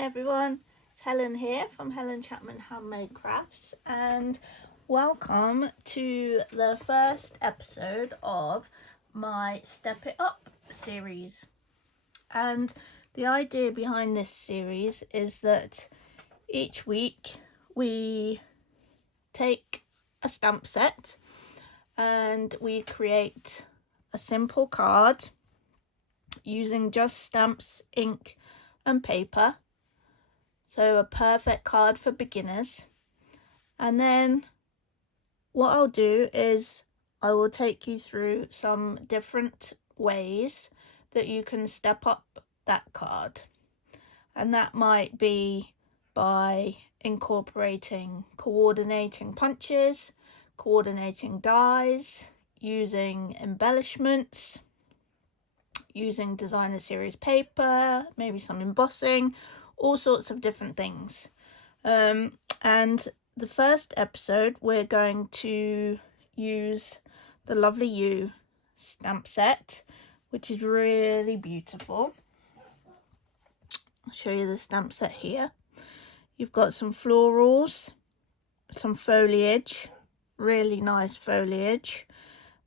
Hi everyone, it's Helen here from Helen Chapman Handmade Crafts, and welcome to the first episode of my Step It Up series. And the idea behind this series is that each week we take a stamp set and we create a simple card using just stamps, ink and paper. So a perfect card for beginners. And then what I'll do is I will take you through some different ways that you can step up that card. And that might be by incorporating coordinating punches, coordinating dies, using embellishments, using designer series paper, maybe some embossing, all sorts of different things. And the first episode we're going to use the Lovely You stamp set, which is really beautiful. I'll show you the stamp set here. You've got some florals, some foliage, really nice foliage,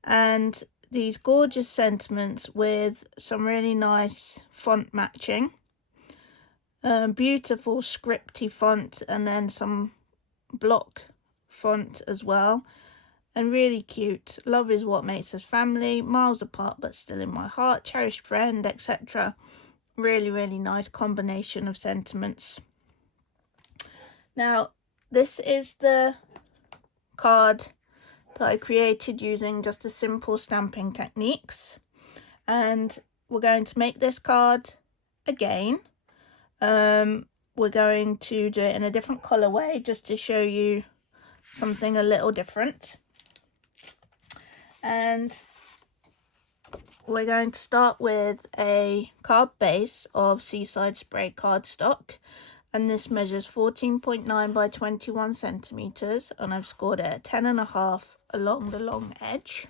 and these gorgeous sentiments with some really nice font matching. Beautiful scripty font and then some block font as well, and really cute. Love is what makes us family, miles apart but still in my heart, cherished friend, etc. Really nice combination of sentiments. Now this is the card that I created using just a simple stamping techniques, and we're going to make this card again. We're going to do it in a different colorway just to show you something a little different. And we're going to start with a card base of Seaside Spray cardstock, and this measures 14.9 by 21 centimeters, and I've scored it at 10.5 along the long edge.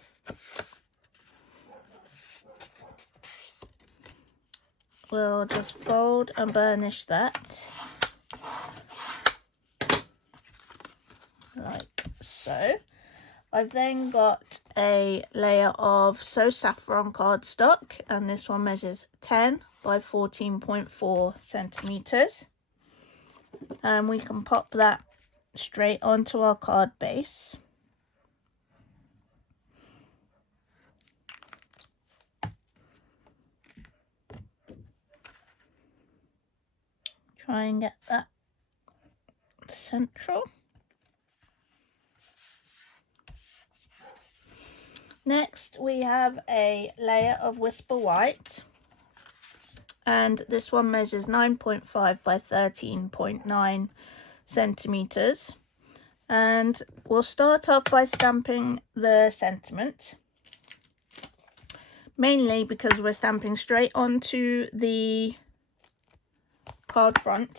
We'll just fold and burnish that like so. I've then got a layer of So Saffron cardstock, and this one measures 10 by 14.4 centimeters, and we can pop that straight onto our card base. Try and get that central. Next we have a layer of Whisper White, and this one measures 9.5 by 13.9 centimeters, and we'll start off by stamping the sentiment, mainly because we're stamping straight onto the card front.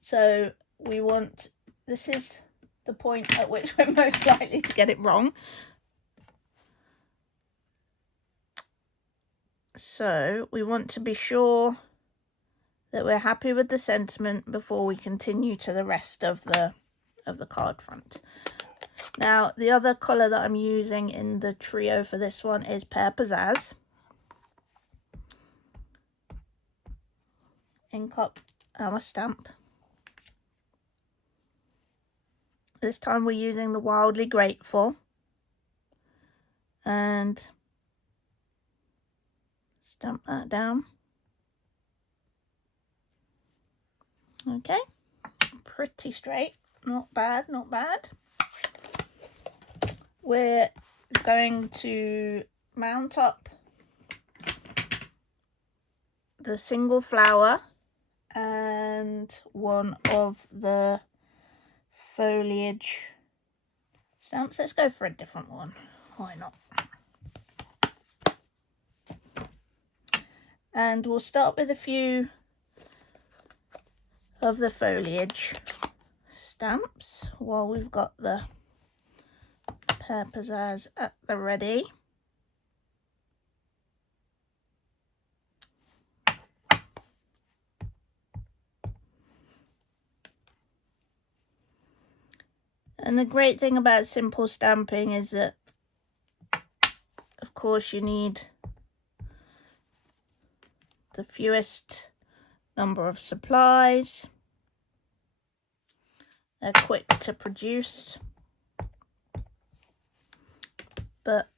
So we want, this is the point at which we're most likely to get it wrong. So we want to be sure that we're happy with the sentiment before we continue to the rest of the card front. Now the other colour that I'm using in the trio for this one is Pear Pizzazz. Ink up our stamp. This time we're using the Wildly Grateful, and stamp that down. Okay, pretty straight, not bad. We're going to mount up the single flower and one of the foliage stamps. Let's go for a different one, why not? And we'll start with a few of the foliage stamps while we've got the Pear Pizzazz at the ready. And the great thing about simple stamping is that, of course, you need the fewest number of supplies. They're quick to produce, but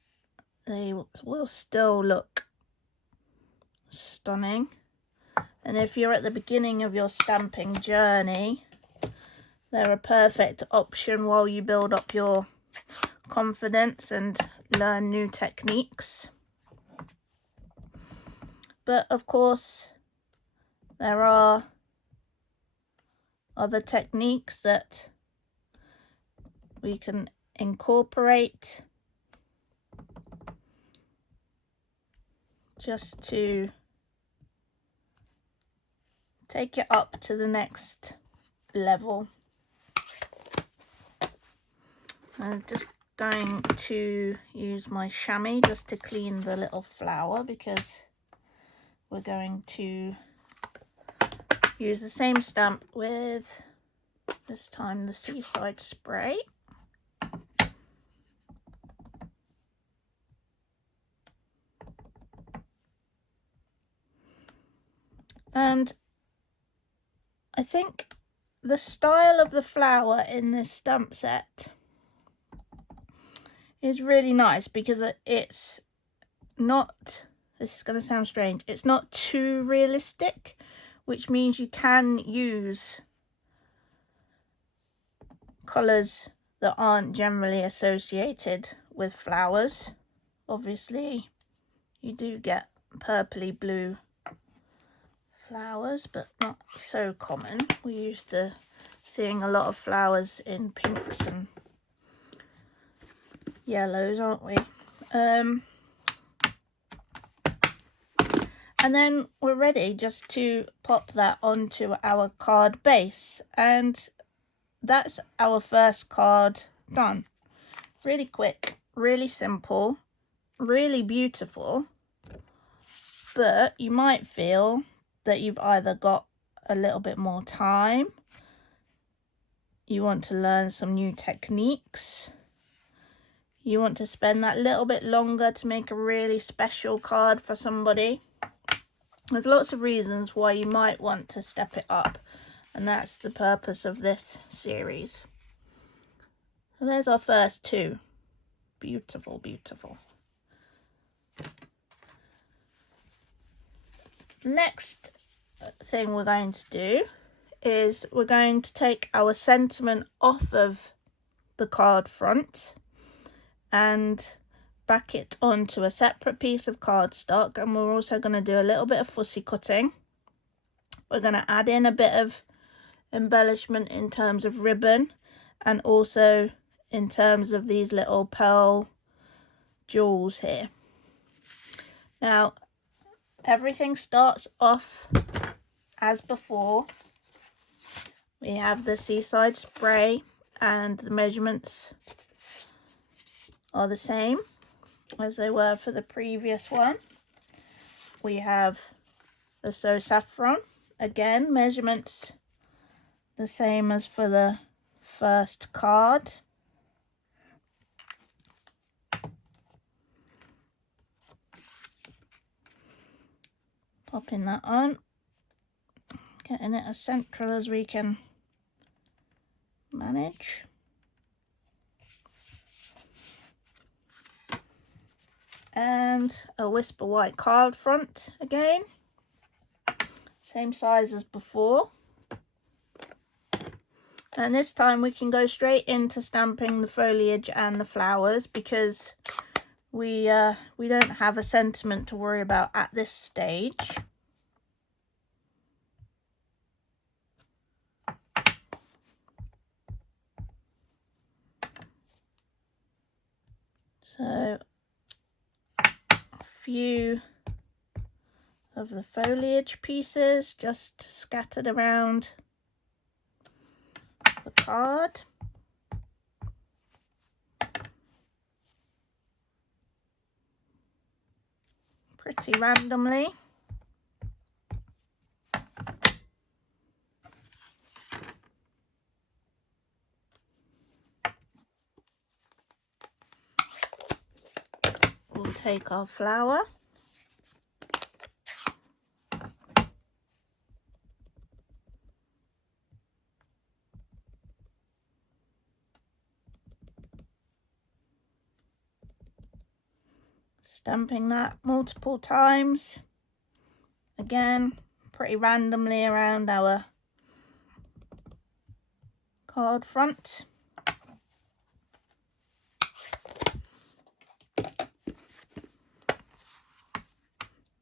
they will still look stunning. And if you're at the beginning of your stamping journey, they're a perfect option while you build up your confidence and learn new techniques. But of course, there are other techniques that we can incorporate just to take it up to the next level. I'm just going to use my chamois just to clean the little flower, because we're going to use the same stamp with, this time, the Seaside Spray. And I think the style of the flower in this stamp set is really nice, because it's not, this is going to sound strange, it's not too realistic, which means you can use colours that aren't generally associated with flowers. Obviously, you do get purpley blue flowers, but not so common. We're used to seeing a lot of flowers in pinks and yellows, aren't we? And then we're ready just to pop that onto our card base, and that's our first card done. Really quick, really simple, really beautiful, but you might feel that you've either got a little bit more time, you want to learn some new techniques, you want to spend that little bit longer to make a really special card for somebody. There's lots of reasons why you might want to step it up, and that's the purpose of this series. So there's our first two. Beautiful, beautiful. Next thing we're going to do is we're going to take our sentiment off of the card front and back it onto a separate piece of cardstock, and we're also going to do a little bit of fussy cutting. We're going to add in a bit of embellishment in terms of ribbon, and also in terms of these little pearl jewels here. Now, everything starts off as before. We have the Seaside Spray, and the measurements are the same as they were for the previous one. We have the So Saffron, again measurements the same as for the first card. Popping that on, getting it as central as we can manage. And a Whisper White card front again, same size as before. And this time we can go straight into stamping the foliage and the flowers, because we don't have a sentiment to worry about at this stage. So few of the foliage pieces just scattered around the card. Pretty randomly. take our flower. Stamping that multiple times. Again, pretty randomly around our card front.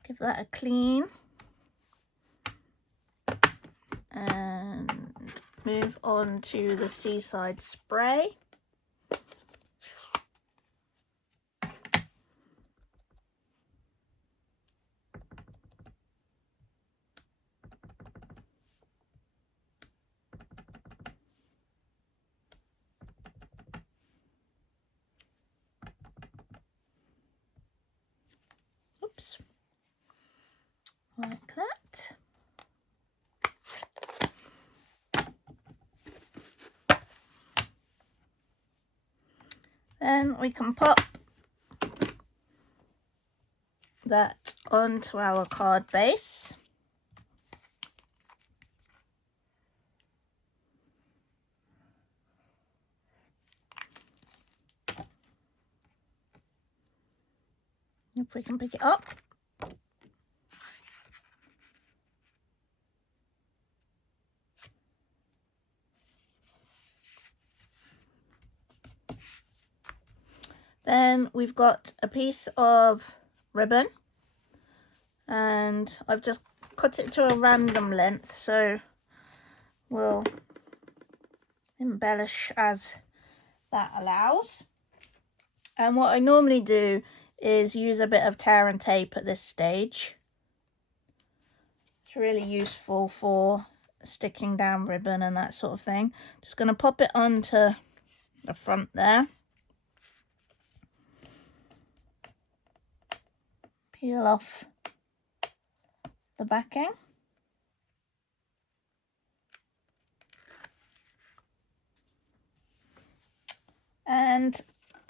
Give that a clean. And move on to the Seaside spray. Oops. Like that. Then we can pop that onto our card base. If we can pick it up. Then we've got a piece of ribbon, and I've just cut it to a random length, so we'll embellish as that allows. And what I normally do is use a bit of tear and tape at this stage. It's really useful for sticking down ribbon and that sort of thing. Just going to pop it onto the front there. Peel off the backing. And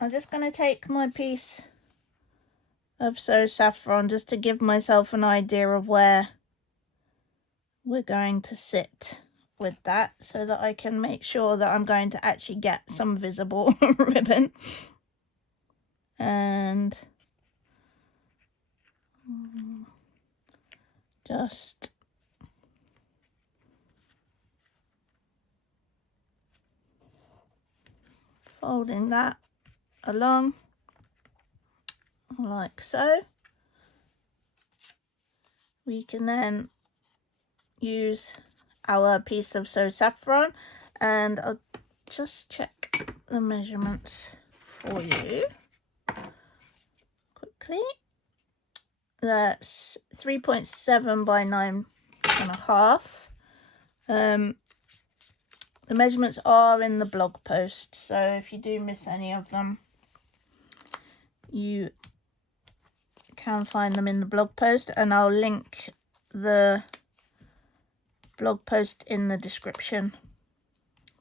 I'm just going to take my piece of So Saffron just to give myself an idea of where we're going to sit with that, so that I can make sure that I'm going to actually get some visible ribbon. And just folding that along like so. We can then use our piece of So Saffron, and I'll just check the measurements for you quickly. That's 3.7 by 9.5. The measurements are in the blog post, so if you do miss any of them, you can find them in the blog post, and I'll link the blog post in the description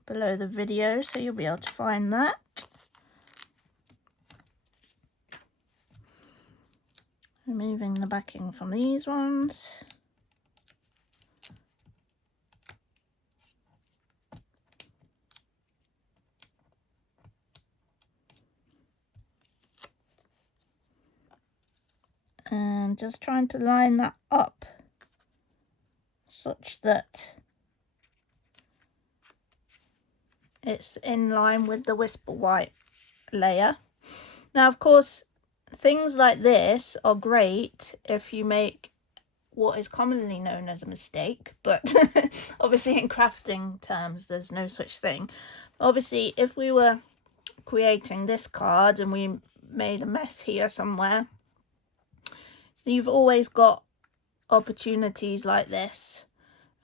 below the video, so you'll be able to find that. Removing the backing from these ones. And just trying to line that up such that it's in line with the Whisper White layer. Now, of course, things like this are great if you make what is commonly known as a mistake, but obviously in crafting terms there's no such thing. Obviously, if we were creating this card and we made a mess here somewhere, you've always got opportunities like this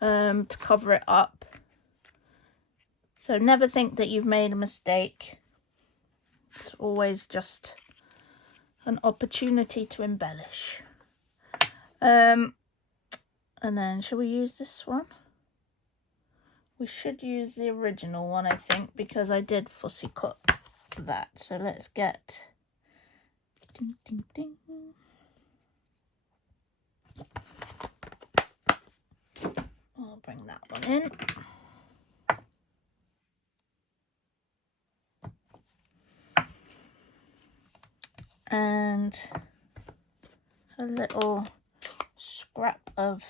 to cover it up. So never think that you've made a mistake. It's always just an opportunity to embellish. And then, shall we use this one? We should use the original one, I think, because I did fussy cut that. So let's get Ding, ding, ding. I'll bring that one in. And a little scrap of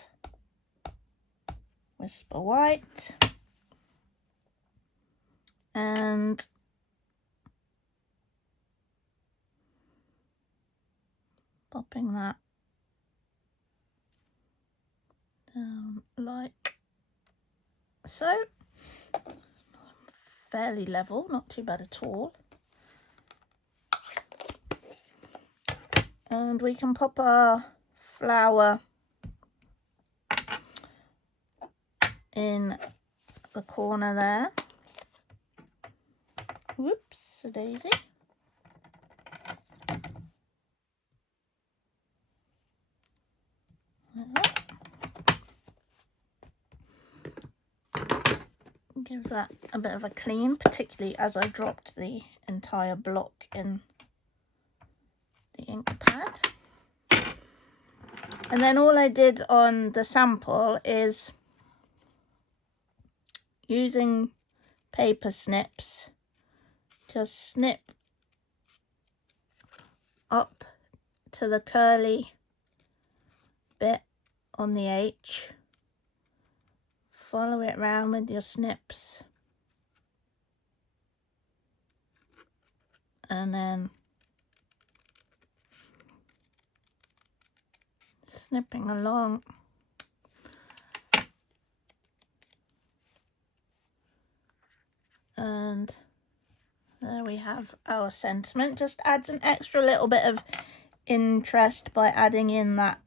Whisper White. And popping that down like so. Fairly level, not too bad at all. And we can pop our flower in the corner there. Whoops, a daisy. Like that. Give that a bit of a clean, particularly as I dropped the entire block in the ink pad. And then all I did on the sample is using paper snips, just snip up to the curly bit on the H, follow it around with your snips, and then snipping along. And there we have our sentiment. Just adds an extra little bit of interest by adding in that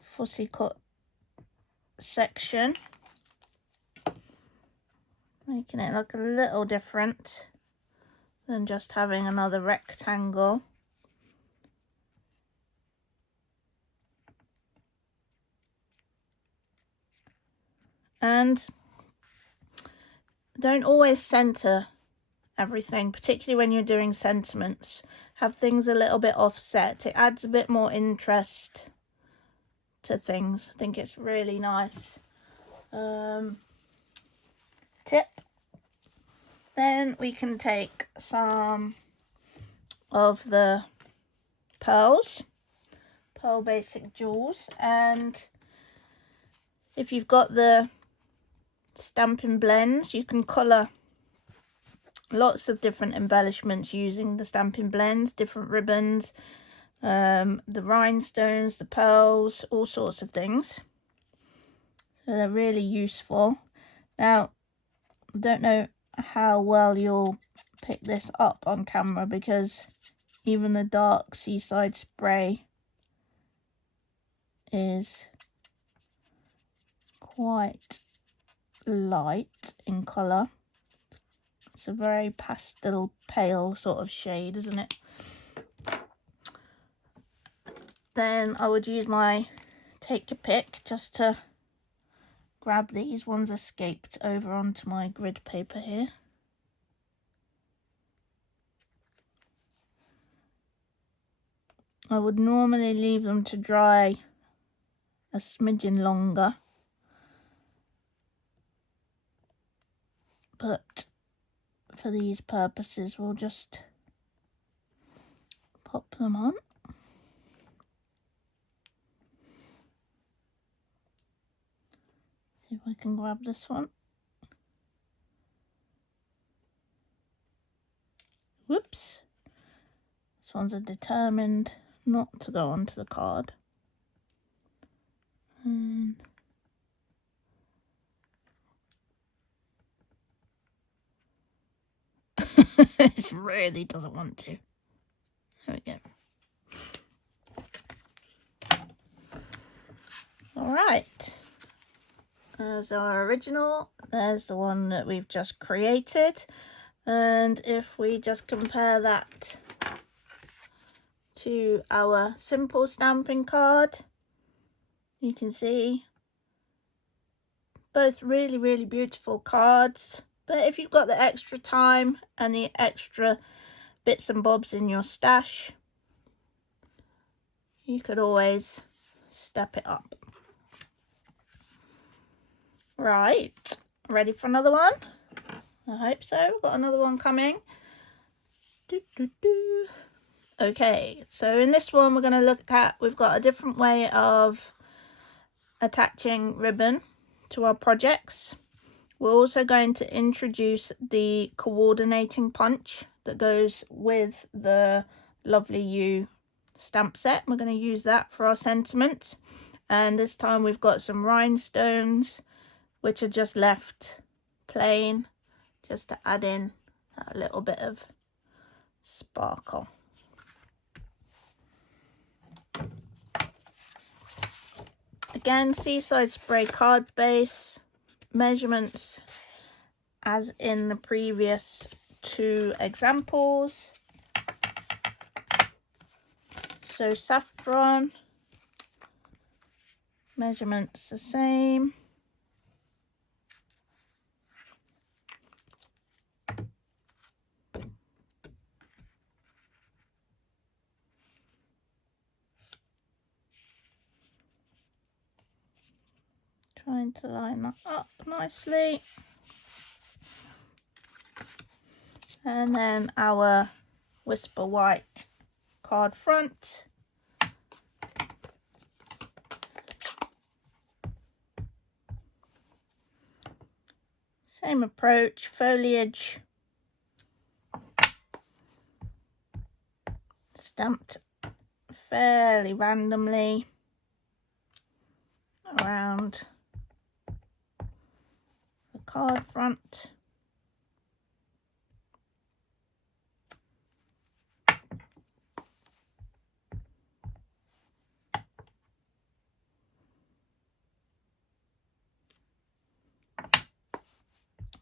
fussy cut section, making it look a little different than just having another rectangle. And don't always center everything, particularly when you're doing sentiments. Have things a little bit offset. It adds a bit more interest to things. I think it's really nice. Tip. Then we can take some of the pearls, Pearl Basic Jewels, and if you've got the Stampin' blends, you can colour lots of different embellishments using the Stampin' blends, different ribbons, the rhinestones, the pearls, all sorts of things. So they're really useful. Now, I don't know how well you'll pick this up on camera because even the dark Seaside Spray is quite light in colour. It's a very pastel pale sort of shade, isn't it? Then I would use my take your pick just to grab these. One's escaped over onto my grid paper here. I would normally leave them to dry a smidgen longer, but for these purposes we'll just pop them on. See if I can grab this one. Whoops. This one's a determined not to go onto the card. And it really doesn't want to. There we go. Alright. There's our original. There's the one that we've just created. And if we just compare that to our simple stamping card, you can see both really, really beautiful cards. But if you've got the extra time and the extra bits and bobs in your stash, you could always step it up. Right, ready for another one? I hope so. We've got another one coming. Okay, so in this one we're going to look at, we've got a different way of attaching ribbon to our projects. We're also going to introduce the coordinating punch that goes with the Lovely You stamp set. We're going to use that for our sentiments, and this time we've got some rhinestones which are just left plain, just to add in a little bit of sparkle. Again, Seaside Spray card base, measurements as in the previous two examples. So saffron, measurements the same. Trying to line that up nicely. And then our Whisper White card front. Same approach, foliage stamped fairly randomly around the card front.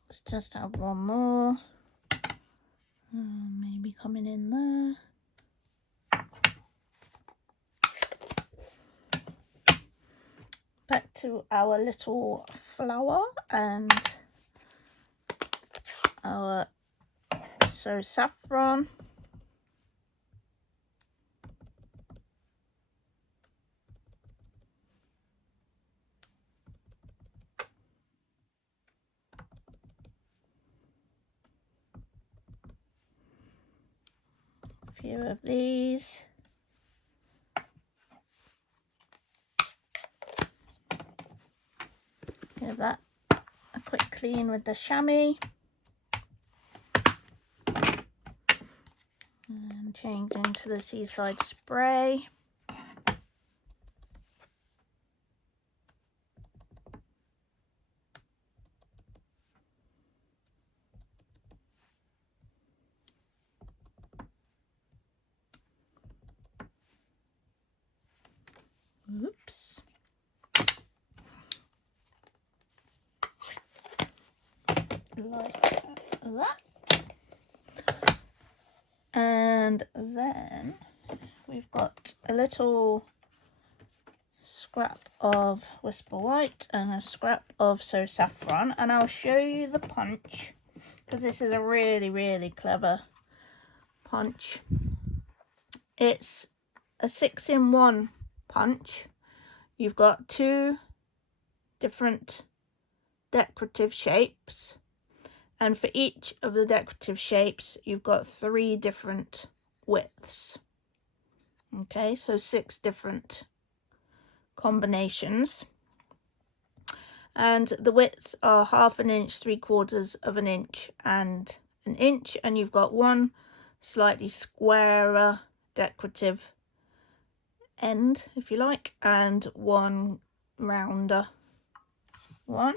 Let's just have one more, maybe coming in there. Back to our little flower and our saffron. A few of these. Give that a quick clean with the chamois. And change into the Seaside Spray. Oops. Like that. And then we've got a little scrap of Whisper White and a scrap of So Saffron, and I'll show you the punch because this is a really clever punch. It's a 6-in-1 punch. You've got two different decorative shapes, and for each of the decorative shapes you've got 3 different widths. Okay, so 6 different combinations, and the widths are 1/2 inch, 3/4 of an inch and an inch, and you've got one slightly squarer decorative end, if you like, and one rounder one.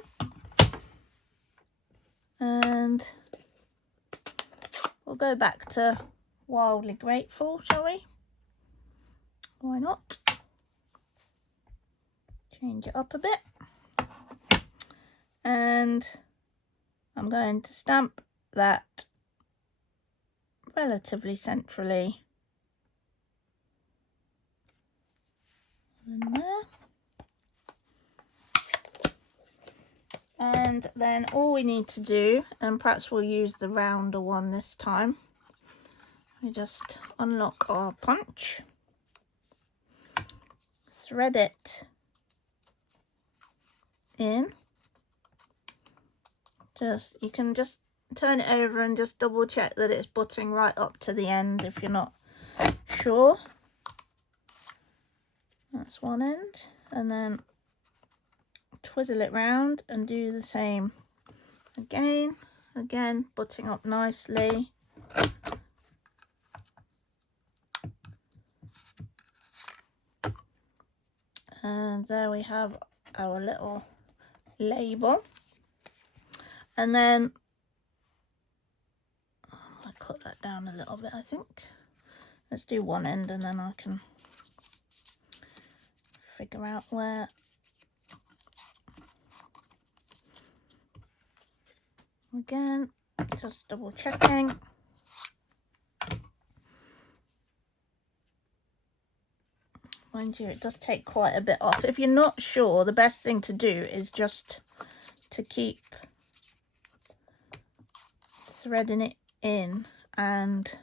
And we'll go back to Wildly Grateful, shall we? Why not? Change it up a bit. And I'm going to stamp that relatively centrally in there. And then all we need to do, and perhaps we'll use the rounder one this time, we just unlock our punch, thread it in. You can just turn it over and just double check that it's butting right up to the end if you're not sure. That's one end, and then twizzle it round and do the same again, butting up nicely. And there we have our little label. And then I'll cut that down a little bit, I think. Let's do one end and then I can figure out where. Again, just double checking. Mind you, it does take quite a bit off. If you're not sure, the best thing to do is just to keep threading it in and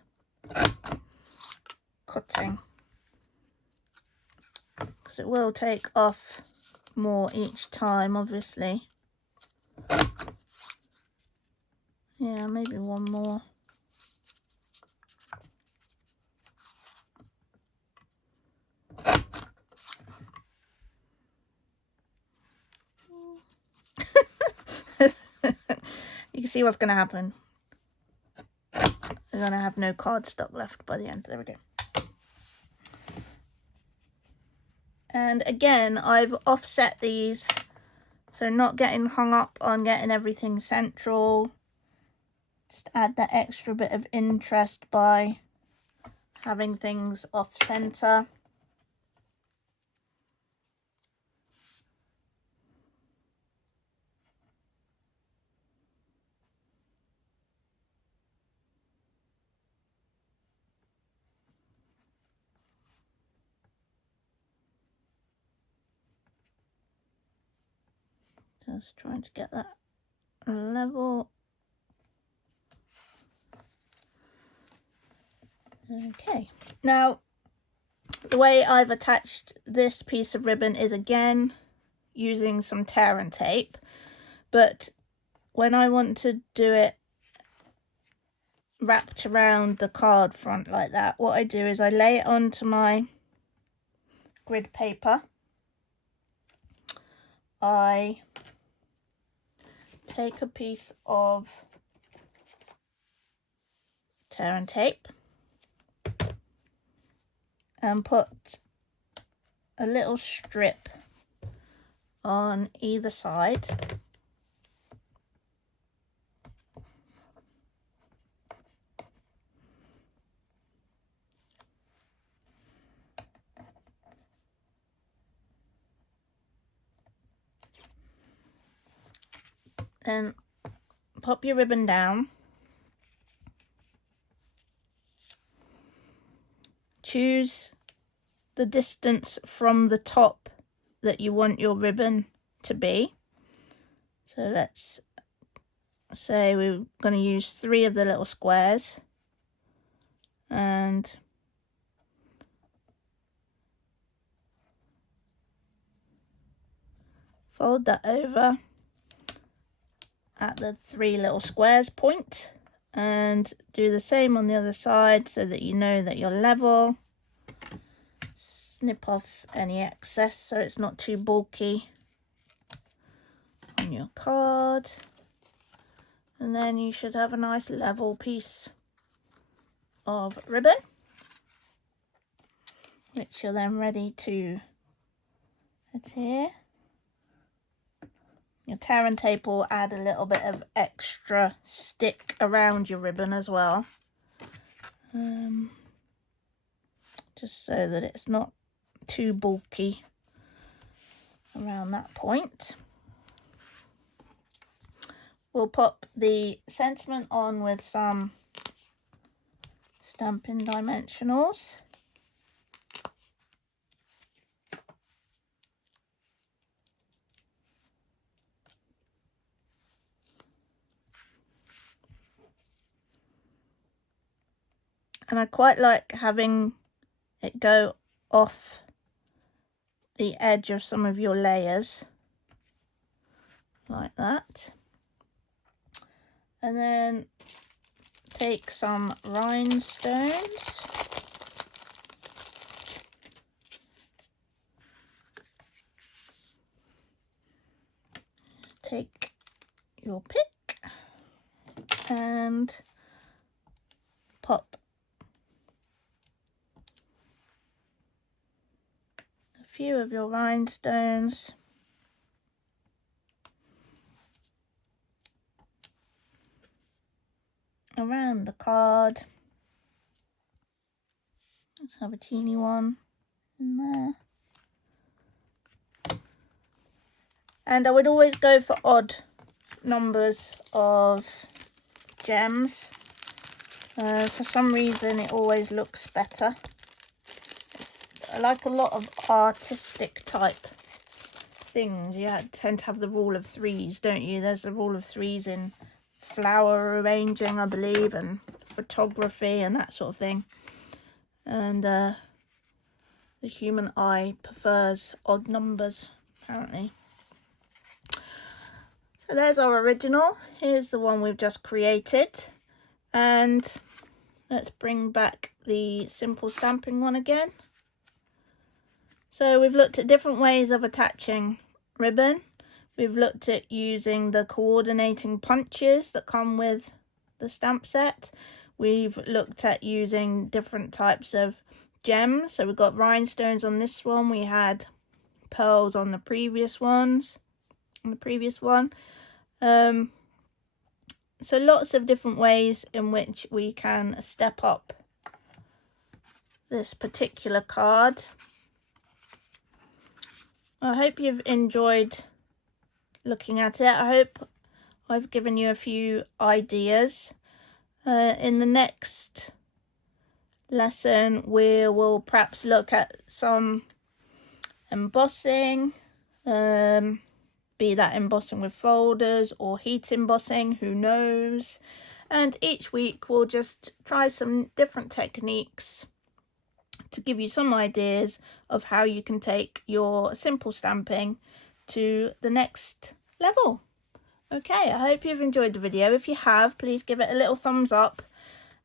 cutting, because it will take off more each time, obviously. Yeah, maybe one more. You can see what's going to happen. We're going to have no cardstock left by the end. There we go. And again, I've offset these, so not getting hung up on getting everything central. Just add that extra bit of interest by having things off center. Just trying to get that level. Okay, now the way I've attached this piece of ribbon is again using some tear and tape, but when I want to do it wrapped around the card front like that, what I do is I lay it onto my grid paper. I take a piece of tear and tape and put a little strip on either side. Then pop your ribbon down. Choose the distance from the top that you want your ribbon to be. So let's say we're going to use 3 of the little squares, and fold that over at the 3 little squares point, and do the same on the other side so that you know that you're level. Snip off any excess so it's not too bulky on your card, and then you should have a nice level piece of ribbon, which you're then ready to adhere. Your tear and tape will add a little bit of extra stick around your ribbon as well, just so that it's not too bulky around that point. We'll pop the sentiment on with some Stampin' dimensionals. and I quite like having it go off the edge of some of your layers like that. And then take some rhinestones. Take your pick and pop a few of your rhinestones around the card. Let's have a teeny one in there. And I would always go for odd numbers of gems. For some reason it always looks better. I like a lot of artistic type things. You tend to have the rule of threes, don't you? There's the rule of threes in flower arranging, I believe, and photography and that sort of thing. And the human eye prefers odd numbers, apparently. So there's our original. Here's the one we've just created. And let's bring back the simple stamping one again. So we've looked at different ways of attaching ribbon. We've looked at using the coordinating punches that come with the stamp set. We've looked at using different types of gems. So we've got rhinestones on this one. We had pearls on the previous ones. So lots of different ways in which we can step up this particular card. I hope you've enjoyed looking at it. I hope I've given you a few ideas. In the next lesson we will perhaps look at some embossing, be that embossing with folders or heat embossing, who knows. And each week we'll just try some different techniques to give you some ideas of how you can take your simple stamping to the next level. Okay, I hope you've enjoyed the video. If you have, please give it a little thumbs up,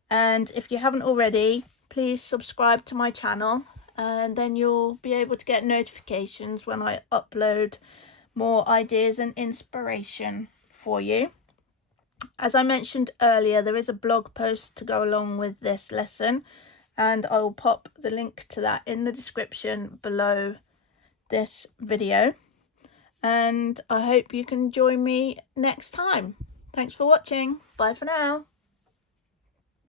and if you haven't already, please subscribe to my channel, and then you'll be able to get notifications when I upload more ideas and inspiration for you. As I mentioned earlier, there is a blog post to go along with this lesson, and I will pop the link to that in the description below this video. And I hope you can join me next time. Thanks for watching. Bye for now.